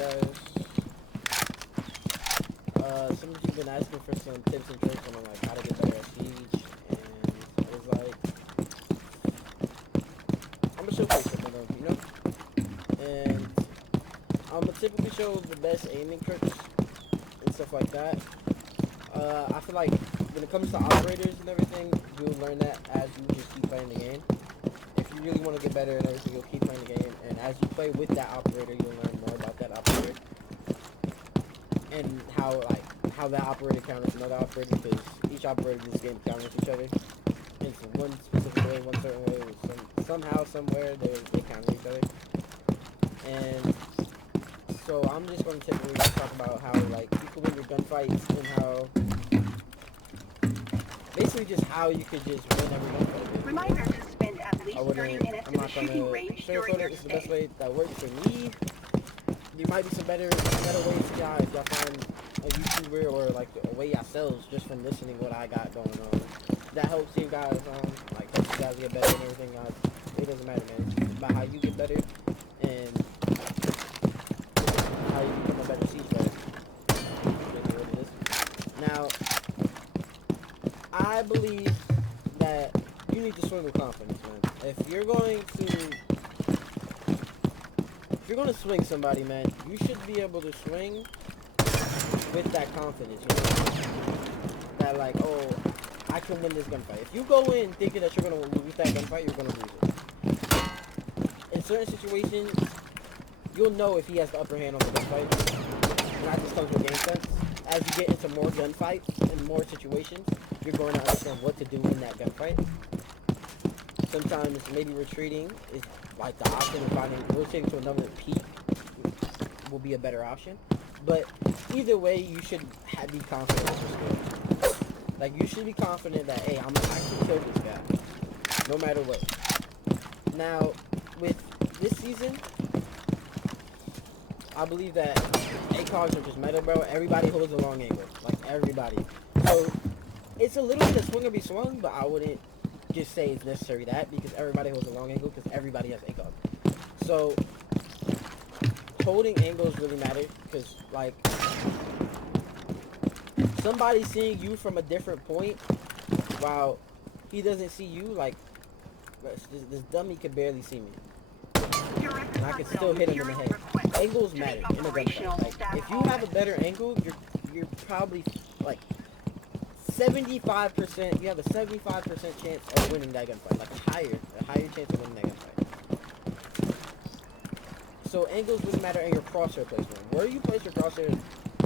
guys. Some of you've been asking for some tips and tricks on like how to get better at Siege, and I was like, I'm gonna showcase some of them, you know. And I'm gonna typically show the best aiming tricks and stuff like that. I feel like when it comes to operators and everything, you'll learn that as you just keep playing the game. If you really want to get better and everything, you'll keep playing the game, and as you play with that operator, you'll learn more about that operator and how that operator counters another operator, because each operator in this game counters each other in one specific way, one certain way. Somehow, somewhere, they counter each other. And so I'm just going to typically talk about how like you can win your gunfights and how basically just how you could just win every gunfight. Reminder to spend at least 30 minutes I'm in the not shooting gonna range sugarcoat during it. your It's the best stay. way that works for me. There might be some better ways to guys. Y'all find a YouTuber or like a way yourselves just from listening what I got going on. That helps you guys like helps you guys get better and everything. It doesn't matter, man. It's about how you get better and how you become a better siege player. Maybe what it is. Now, I believe that you need to swing with confidence, man. If you're going to swing somebody, man, you should be able to swing with that confidence, you know? That like, oh, I can win this gunfight. If you go in thinking that you're gonna lose that gunfight, you're gonna lose it. In certain situations, you'll know if he has the upper hand on the gunfight. And that just comes with game sense. As you get into more gunfights and more situations, you're going to understand what to do in that gunfight. Sometimes maybe retreating is like the option, and finding rotating to another peak will be a better option. But either way, you should be confident with your skills. Like, you should be confident that, hey, I can kill this guy, no matter what. Now, with this season, I believe that ACOGs are just meta, bro. Everybody holds a long angle. Like, everybody. So, it's a little bit of swing or be swung, but I wouldn't just say it's necessary that, because everybody holds a long angle, because everybody has ACOG. So, holding angles really matter, because, like, somebody seeing you from a different point, while he doesn't see you, like, this dummy could barely see me. And I could still hit him in the head. Angles matter in a gunfight. Like, if you have a better angle, you're probably, like, 75%, you have a 75% chance of winning that gunfight. Like, a higher chance of winning that gunfight. So, angles really matter, and your crosshair placement. Where you place your crosshair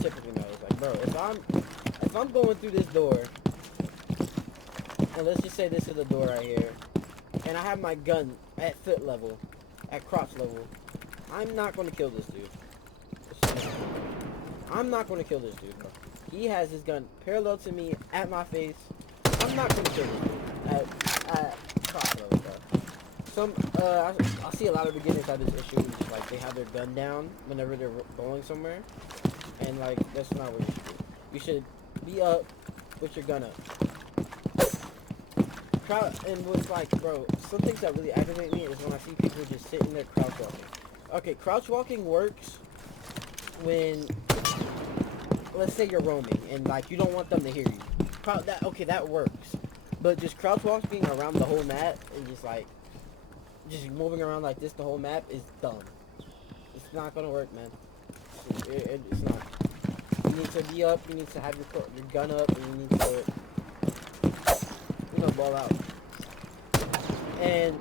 typically matters. Like, bro, if I'm going through this door, and let's just say this is the door right here, and I have my gun at foot level, at crotch level, I'm not going to kill this dude. I'm not going to kill this dude, bro. He has his gun parallel to me, at my face. I'm not going to kill this dude at crotch level, bro. I see a lot of beginners have this issue, just like they have their gun down whenever they're going somewhere, and like that's not what you should do. You should be up with your gun up. And what's like, bro, some things that really aggravate me is when I see people just sitting there crouch walking. Okay, crouch walking works when, let's say you're roaming and like you don't want them to hear you. That works. But just crouch walking around the whole map and just moving around like this the whole map is dumb. It's not gonna work, man. It's not. You need to be up. You need to have your gun up, and you need to, ball out. And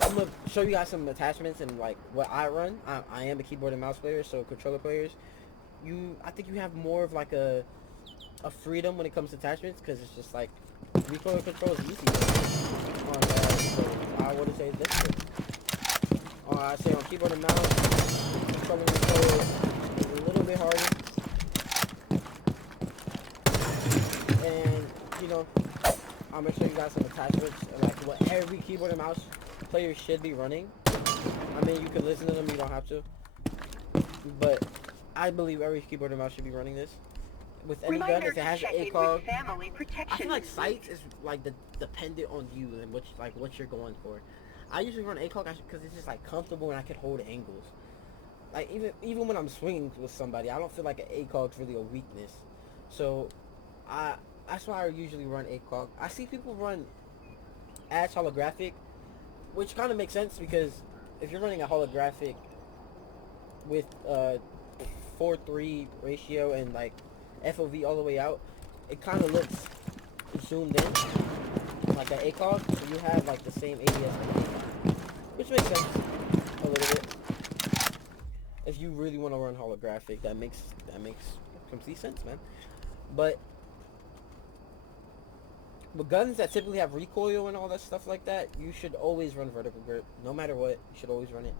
I'm gonna show you guys some attachments and like what I run. I am a keyboard and mouse player, so controller players, I think you have more of like a freedom when it comes to attachments, because it's just like recoil control is easy on so I wouldn't say it's difficult. I say on keyboard and mouse, controller control is a little bit harder, and I'm gonna show you guys some attachments and like what every keyboard and mouse player should be running. I mean, you can listen to them, you don't have to, but I believe every keyboard and mouse should be running this. With any gun, if it has an ACOG, I feel like sights is like dependent on you and what you're going for. I usually run ACOG because it's just like comfortable and I can hold angles. like even when I'm swinging with somebody, I don't feel like an ACOG's really a weakness. So I that's why I usually run ACOG. I see people run Ash holographic, which kind of makes sense because if you're running a holographic with 4:3 ratio and like FOV all the way out, it kind of looks zoomed in like an ACOG, so you have like the same ADS and ACOG, which makes sense a little bit. If you really want to run holographic, that makes complete sense, man. But with guns that typically have recoil and all that stuff like that, you should always run vertical grip, no matter what. You should always run it.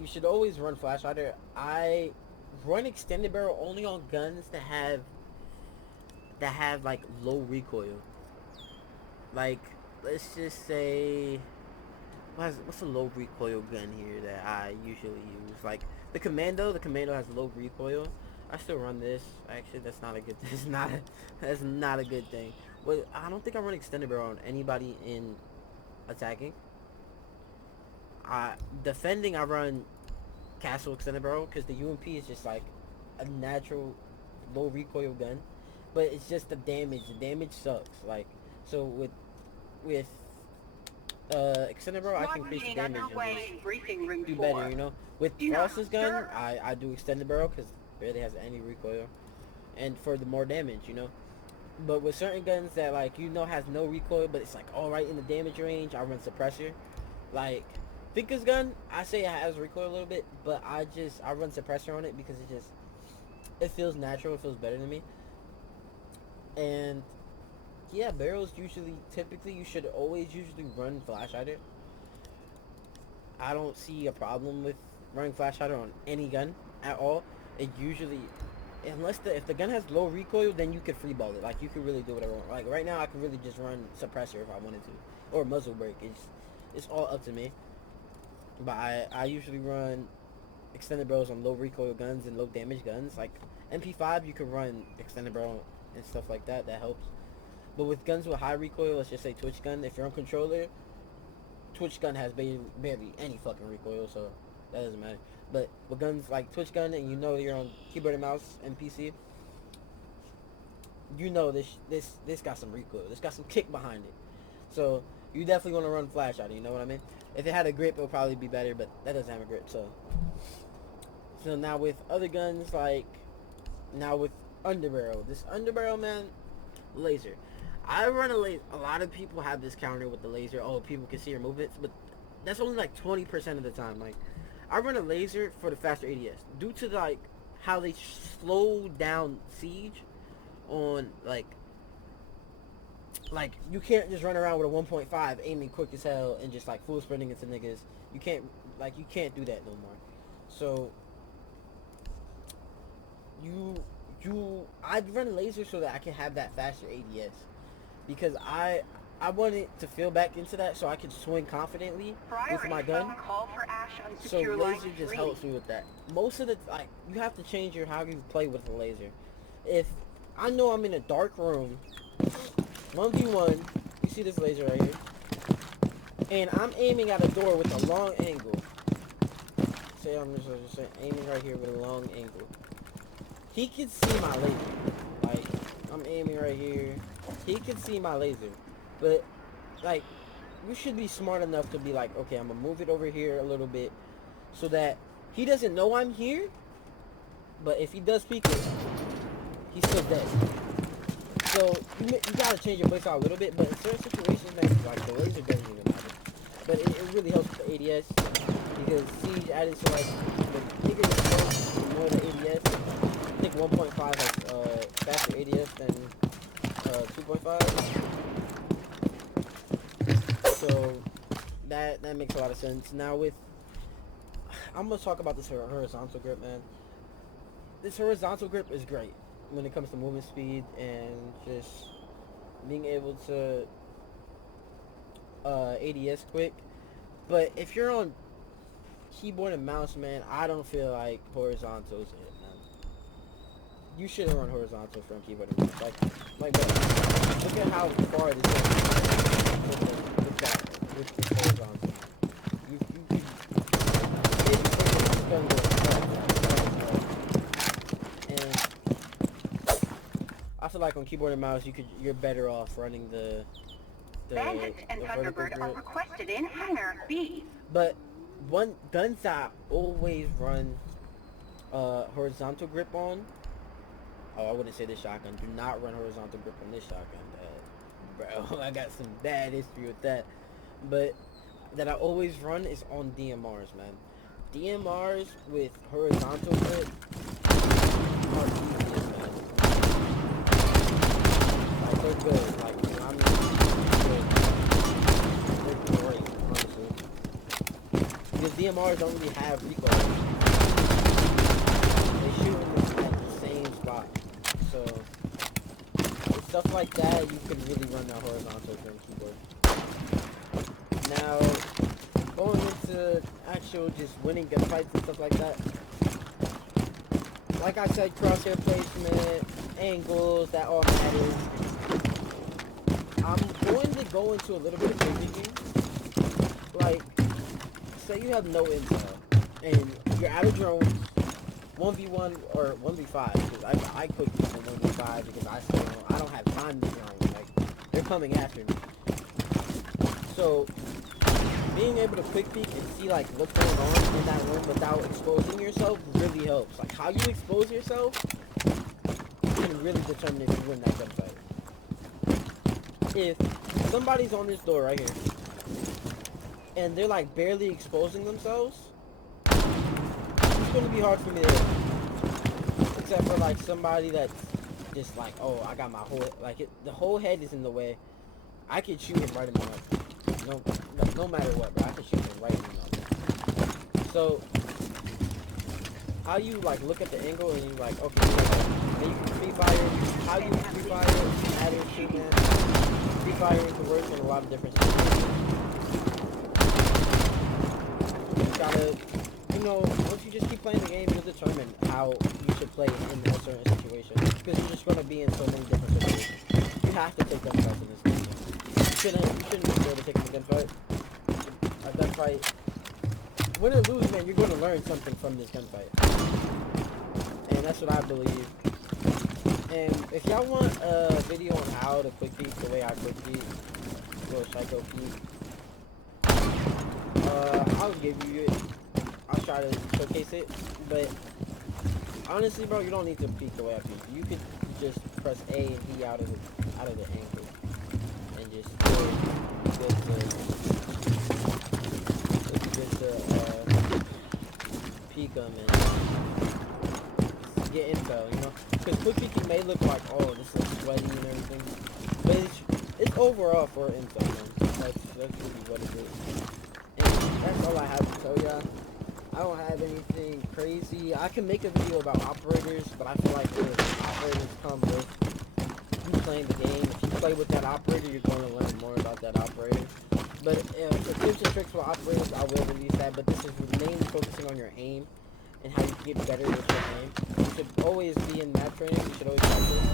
You should always run flash hider. I run extended barrel only on guns that have like low recoil. Like, let's just say, what's a low recoil gun here that I usually use? Like the Commando. The Commando has low recoil. I still run this. Actually, that's not a good. That's not a good thing. But I don't think I run extended barrel on anybody in attacking. Defending, I run Castle extended barrel because the UMP is just like a natural low recoil gun, but it's just the damage. The damage sucks. Like, so with extended barrel, I can increase the damage and do better. You know, with Frost's gun, I do extended barrel because it barely has any recoil, and for the more damage, you know. But with certain guns that like has no recoil, but it's like all right in the damage range, I run suppressor. Like Thinker's gun, I say it has recoil a little bit, but I run suppressor on it because it feels natural, it feels better to me. And yeah, barrels typically you should always usually run flash hider. I don't see a problem with running flash hider on any gun at all. It usually, if the gun has low recoil, then you could freeball it. Like you could really do whatever. Like right now, I could really just run suppressor if I wanted to, or muzzle brake. It's all up to me. But I usually run extended barrels on low recoil guns and low damage guns. Like MP5, you can run extended barrel and stuff like that. That helps. But with guns with high recoil, let's just say Twitch gun, if you're on controller, Twitch gun has barely any fucking recoil, so that doesn't matter. But with guns like Twitch gun, and you're on keyboard and mouse and PC, this got some recoil. This got some kick behind it. So you definitely want to run flash hider. You know what I mean? If it had a grip, it'll probably be better, but that doesn't have a grip. So now with other guns, now with underbarrel, this underbarrel, man, laser. I run a laser. A lot of people have this counter with the laser. Oh, people can see your movements, but that's only like 20% of the time. Like, I run a laser for the faster ADS due to like how they slow down siege on like you can't just run around with a 1.5 aiming quick as hell and just like full sprinting into niggas. You can't do that no more. So I'd run laser so that I can have that faster ADS because I want it to feel back into that so I can swing confidently with my gun. So laser just helps me with that. Most of the you have to change how you play with the laser. If I know I'm in a dark room, 1v1, you see this laser right here, and I'm aiming at a door with a long angle. Say I'm just aiming right here with a long angle. He can see my laser. Like, I'm aiming right here. He can see my laser. But, like, you should be smart enough to be like, okay, I'm going to move it over here a little bit so that he doesn't know I'm here. But if he does peek it, he's still dead. So, you got to change your playstyle a little bit. But in certain situations, man, like, the laser doesn't even matter. But it really helps with the ADS. Because Siege added to, like, the bigger the smoke, the more the ADS. I think 1.5 has faster ADS than 2.5. So that makes a lot of sense. Now I'm gonna talk about this horizontal grip, man. This horizontal grip is great when it comes to movement speed and just being able to ADS quick. But if you're on keyboard and mouse, man, I don't feel like horizontal is it, man. You shouldn't run horizontal from keyboard and mouse. Like look at how far it is with this horizontal. You like on keyboard and mouse, you're better off running Bandit and the vertical Thunderbird are grip. requested in Hangar B. But one guns that I always run horizontal grip on. Oh, I wouldn't say this shotgun. Do not run horizontal grip on this shotgun. Bro, I got some bad history with that. But that I always run is on DMRs, man. DMRs with horizontal grip are easiest, man. Like, they're good. Like, you know, I mean, they're great, honestly. Because DMRs don't really have recoil. They shoot at the same spot. So, with stuff like that, you can really run that horizontal from keyboard. Now, going into actual just winning gunfights and stuff like that. Like I said, crosshair placement, angles, that all matters. I'm going to go into a little bit of picking. Like, say you have no intel, and you're out of drones, 1v1 or 1v5, because I quick peek on 1v5 because I don't have time to drone. Like, they're coming after me. So, being able to quick peek and see like what's going on in that room without exposing yourself really helps. Like how you expose yourself can really determine if you win that gunfight. If somebody's on this door right here and they're like barely exposing themselves, it's gonna be hard for me to hit. Except for like somebody that's just like, oh, I got my whole the whole head is in the way. I could shoot him right in the mouth. No matter what, bro. I can shoot him right in the mouth. So, how you like look at the angle and you like, okay, then you can free fire. How you free fire matters too, man. Free fire can work in a lot of different situations. You gotta, once you just keep playing the game, you'll determine how you should play in a certain situation. Because you're just gonna be in so many different situations. You have to take gunfights in this game. You shouldn't be scared to take a gunfight. A gunfight, win or lose, man, you're going to learn something from this gunfight. And that's what I believe. And if y'all want a video on how to quick peek the way I quick peek, go psycho peek, I'll give you it. I'll try to showcase it. But honestly, bro, you don't need to peek the way I peek. You could just press A and B out of the angle and just peek them and get intel, Because quick peeking may look like, oh, this looks sweaty and everything, but it's overall for intel, man. That's really what it is. And that's all I have to tell y'all. I don't have anything crazy. I can make a video about operators, but I feel like if operators come with you playing the game, if you play with that operator, you're going to learn more about that operator. But for tips and tricks for operators, I will release that. But this is mainly focusing on your aim and how you can get better with your aim. You should always be in map training. You should always practice.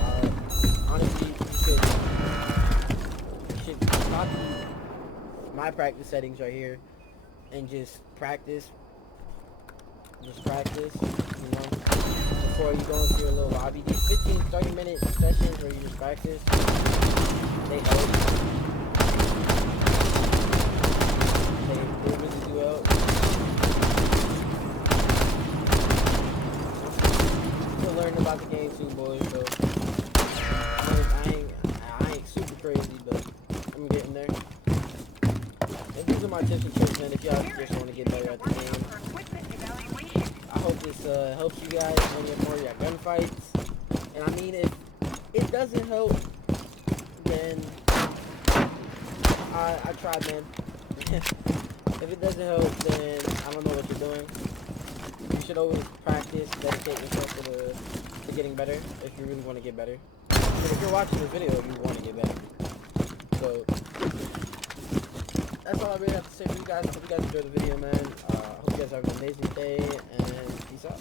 Honestly, you should copy my practice settings right here and just practice. Just practice, before you go into your little lobby. These 15, 30-minute sessions where you just practice, they help. They really do help. You'll learn about the game too, boys, so I ain't super crazy, but I'm getting there. And these are my tips and tricks, man, if y'all just want to get better at the game. I hope this helps you guys when you're more of your gunfights. And I mean, if it doesn't help, then I tried, man. If it doesn't help, then I don't know what you're doing. You should always practice, dedicate yourself to getting better if you really want to get better. But if you're watching this video, you want to get better. So that's all I really have to say for you guys. I hope you guys enjoyed the video, man. I hope you guys have an amazing day, and peace out.